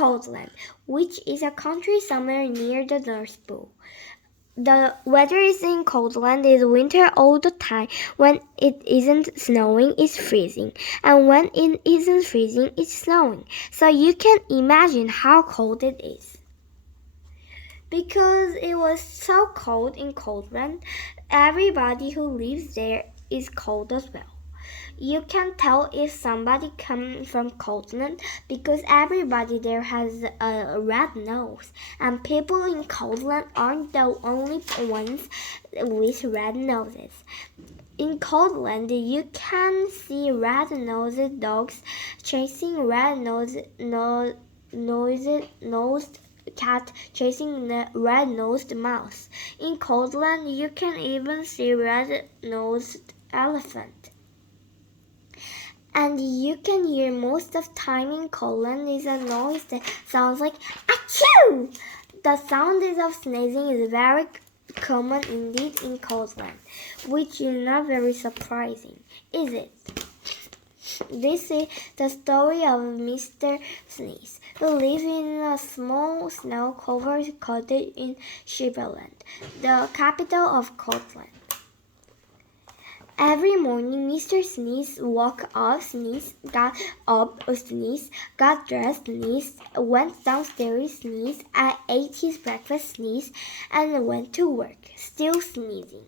Coldland, which is a country somewhere near the North Pole. The weather is in Coldland is winter all the time. When it isn't snowing, it's freezing. And when it isn't freezing, it's snowing. So you can imagine how cold it is. Because it was so cold in Coldland, everybody who lives there is cold as well. You can tell if somebody comes from Coldland because everybody there has a red nose, and people in Coldland aren't the only ones with red noses. In Coldland, you can see red-nosed dogs chasing red-nosed cat chasing the red-nosed mouse. In Coldland, you can even see red-nosed elephant. And you can hear most of the time in Coldland is a noise that sounds like achoo! The sound of sneezing is very common indeed in Coldland, which is not very surprising, is it? This is the story of Mr. Sneeze, who lives in a small snow-covered cottage in Shibaland, the capital of Coldland. Every morning, Mr. Sneeze woke up, got dressed, sneezed, went downstairs, sneezed, ate his breakfast, sneezed, and went to work, still sneezing.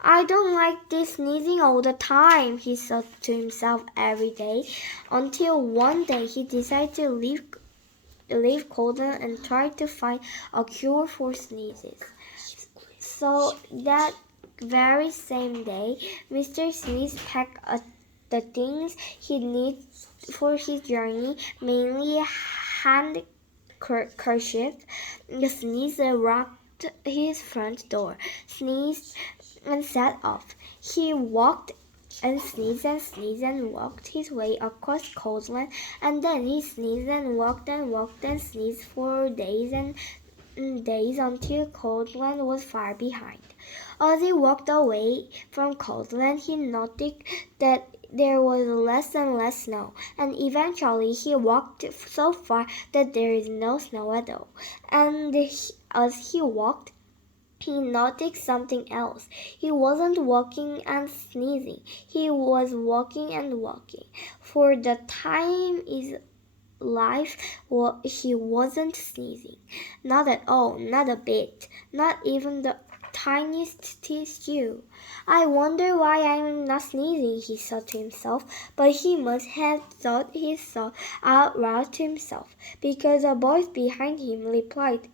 I don't like this sneezing all the time, he thought to himself every day, until one day he decided to leave Coldland and try to find a cure for sneezes. So that very same day, Mr. Sneeze packed the things he needs for his journey, mainly a handkerchief. Sneeze locked his front door, sneezed, and set off. He walked and sneezed and walked his way across Coldland, and then he sneezed and walked and sneezed for days and days until Coldland was far behind. As he walked away from Coldland, he noticed that there was less and less snow, and eventually he walked so far that there is no snow at all. And as he walked, he noticed something else. He wasn't walking and sneezing. He was walking and walking. For the time is life, he wasn't sneezing. Not at all, not a bit, not even the tiniest tissue. I wonder why I'm not sneezing, he thought to himself, but he must have thought his thought out loud to himself, because a voice behind him replied,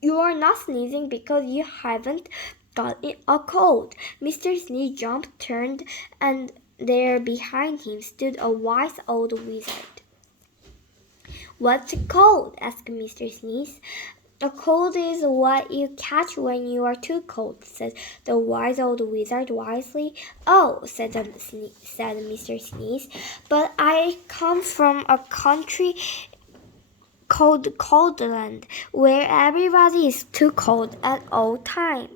"You are not sneezing because you haven't got a cold." Mr. Sneeze jumped, turned, and there behind him stood a wise old wizard. "What's a cold?" asked Mr. Sneeze. "A cold is what you catch when you are too cold," said the wise old wizard wisely. "Oh," said Mr. Sneeze, "but I come from a country called Coldland, where everybody is too cold at all time."